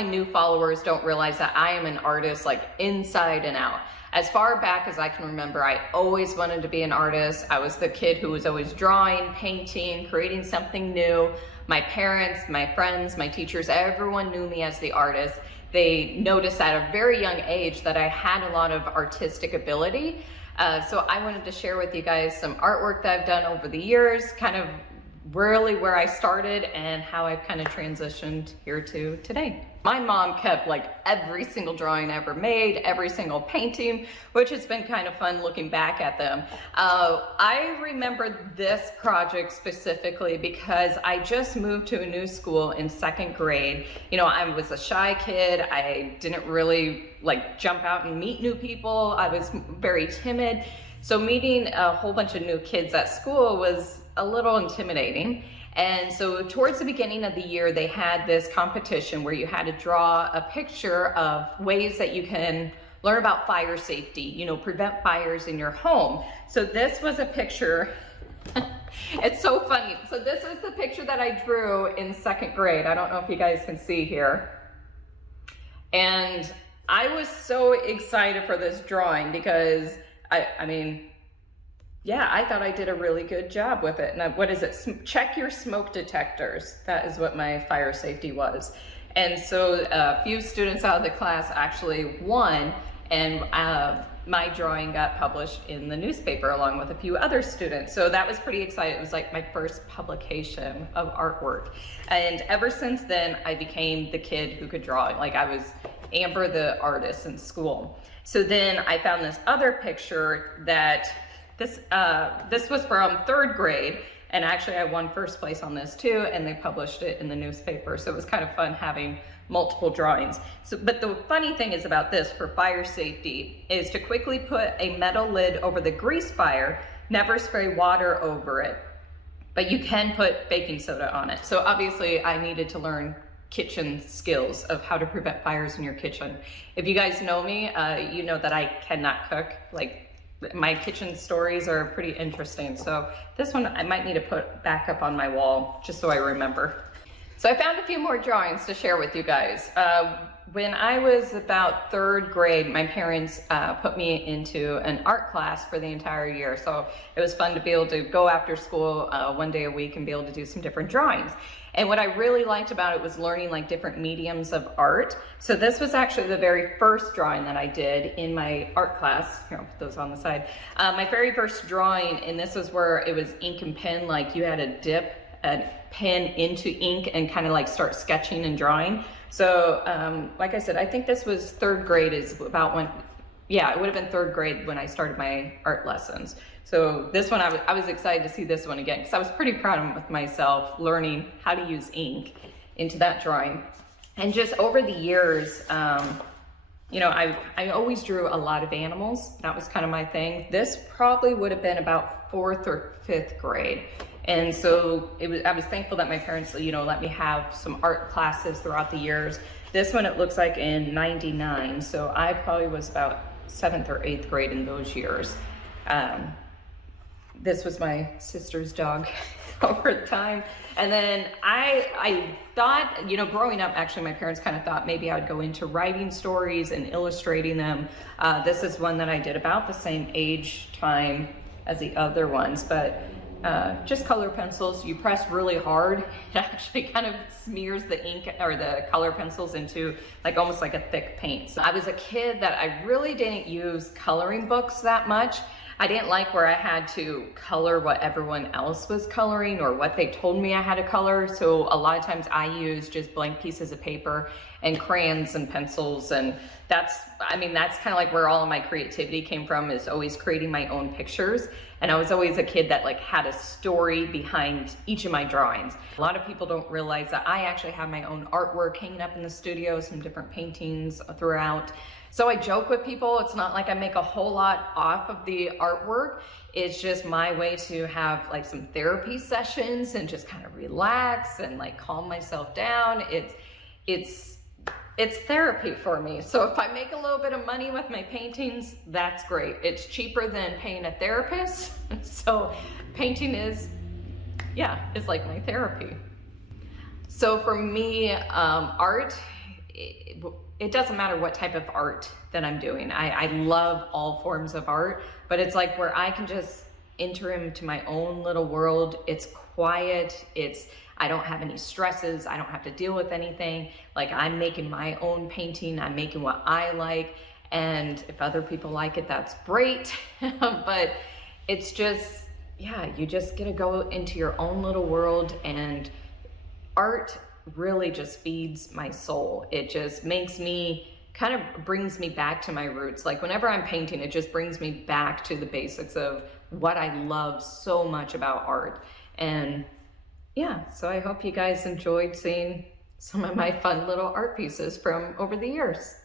my new followers don't realize that I am an artist like inside and out. As far back as I can remember, I always wanted to be an artist. I was the kid who was always drawing, painting, creating something new. My parents, my friends, my teachers, everyone knew me as the artist. They noticed at a very young age that I had a lot of artistic ability. So I wanted to share with you guys some artwork that I've done over the years, kind of really where I started and how I've kind of transitioned here to today. My mom kept like every single drawing I ever made, every single painting, which has been kind of fun looking back at them. I remember this project specifically because I just moved to a new school in 2nd grade. You know, I was a shy kid. I didn't really like jump out and meet new people. I was very timid. So meeting a whole bunch of new kids at school was a little intimidating. And so towards the beginning of the year, they had this competition where you had to draw a picture of ways that you can learn about fire safety, you know, prevent fires in your home. So this was a picture. It's so funny. So this is the picture that I drew in 2nd grade. I don't know if you guys can see here. And I was so excited for this drawing because I mean, yeah, I thought I did a really good job with it. And what is it? Check your smoke detectors. That is what my fire safety was. And so a few students out of the class actually won, and my drawing got published in the newspaper along with a few other students. So that was pretty exciting. It was like my first publication of artwork. And ever since then, I became the kid who could draw. Like I was Amber the artist in school. So then I found this other picture that this was from 3rd grade, and actually I won 1st place on this too, and they published it in the newspaper. So it was kind of fun having multiple drawings. So, but the funny thing is about this for fire safety is to quickly put a metal lid over the grease fire, never spray water over it, but you can put baking soda on it. So obviously I needed to learn kitchen skills of how to prevent fires in your kitchen. If you guys know me, you know that I cannot cook. Like my kitchen stories are pretty interesting. So this one I might need to put back up on my wall just so I remember. So I found a few more drawings to share with you guys. When I was about 3rd grade, my parents put me into an art class for the entire year. So it was fun to be able to go after school 1 day a week and be able to do some different drawings. And what I really liked about it was learning like different mediums of art. So this was actually the very first drawing that I did in my art class. Here, I'll put those on the side. My very first drawing, and this was where it was ink and pen, like you had to dip a pen into ink and kind of like start sketching and drawing. So like I said, I think this was 3rd grade is about when, yeah, it would have been 3rd grade when I started my art lessons. So this one, I was excited to see this one again because I was pretty proud of myself learning how to use ink into that drawing. And just over the years, you know, I always drew a lot of animals. That was kind of my thing. This probably would have been about 4th or 5th grade. And so I was thankful that my parents, you know, let me have some art classes throughout the years. This one, it looks like in '99. So I probably was about 7th or 8th grade in those years. This was my sister's dog over time. And then I thought, you know, growing up, actually, my parents kind of thought maybe I would go into writing stories and illustrating them. This is one that I did about the same age time as the other ones, but just color pencils. You press really hard, it actually kind of smears the ink or the color pencils into like almost like a thick paint. So I was a kid that I really didn't use coloring books that much. I didn't like where I had to color what everyone else was coloring or what they told me I had to color. So a lot of times I used just blank pieces of paper and crayons and pencils. And that's kind of like where all of my creativity came from, is always creating my own pictures. And I was always a kid that like had a story behind each of my drawings. A lot of people don't realize that I actually have my own artwork hanging up in the studio, some different paintings throughout. So I joke with people, it's not like I make a whole lot off of the artwork. It's just my way to have like some therapy sessions and just kind of relax and like calm myself down. It's therapy for me. So if I make a little bit of money with my paintings, that's great. It's cheaper than paying a therapist. So painting is like my therapy. So for me, art it doesn't matter what type of art that I'm doing. I love all forms of art, but it's like where I can just enter into my own little world. It's quiet. I don't have any stresses. I don't have to deal with anything. Like, I'm making my own painting. I'm making what I like. And if other people like it, that's great. But it's just, yeah, you just get to go into your own little world, and art really just feeds my soul. It just makes me, kind of brings me back to my roots. Like, whenever I'm painting, it just brings me back to the basics of what I love so much about art. And yeah, so I hope you guys enjoyed seeing some of my fun little art pieces from over the years.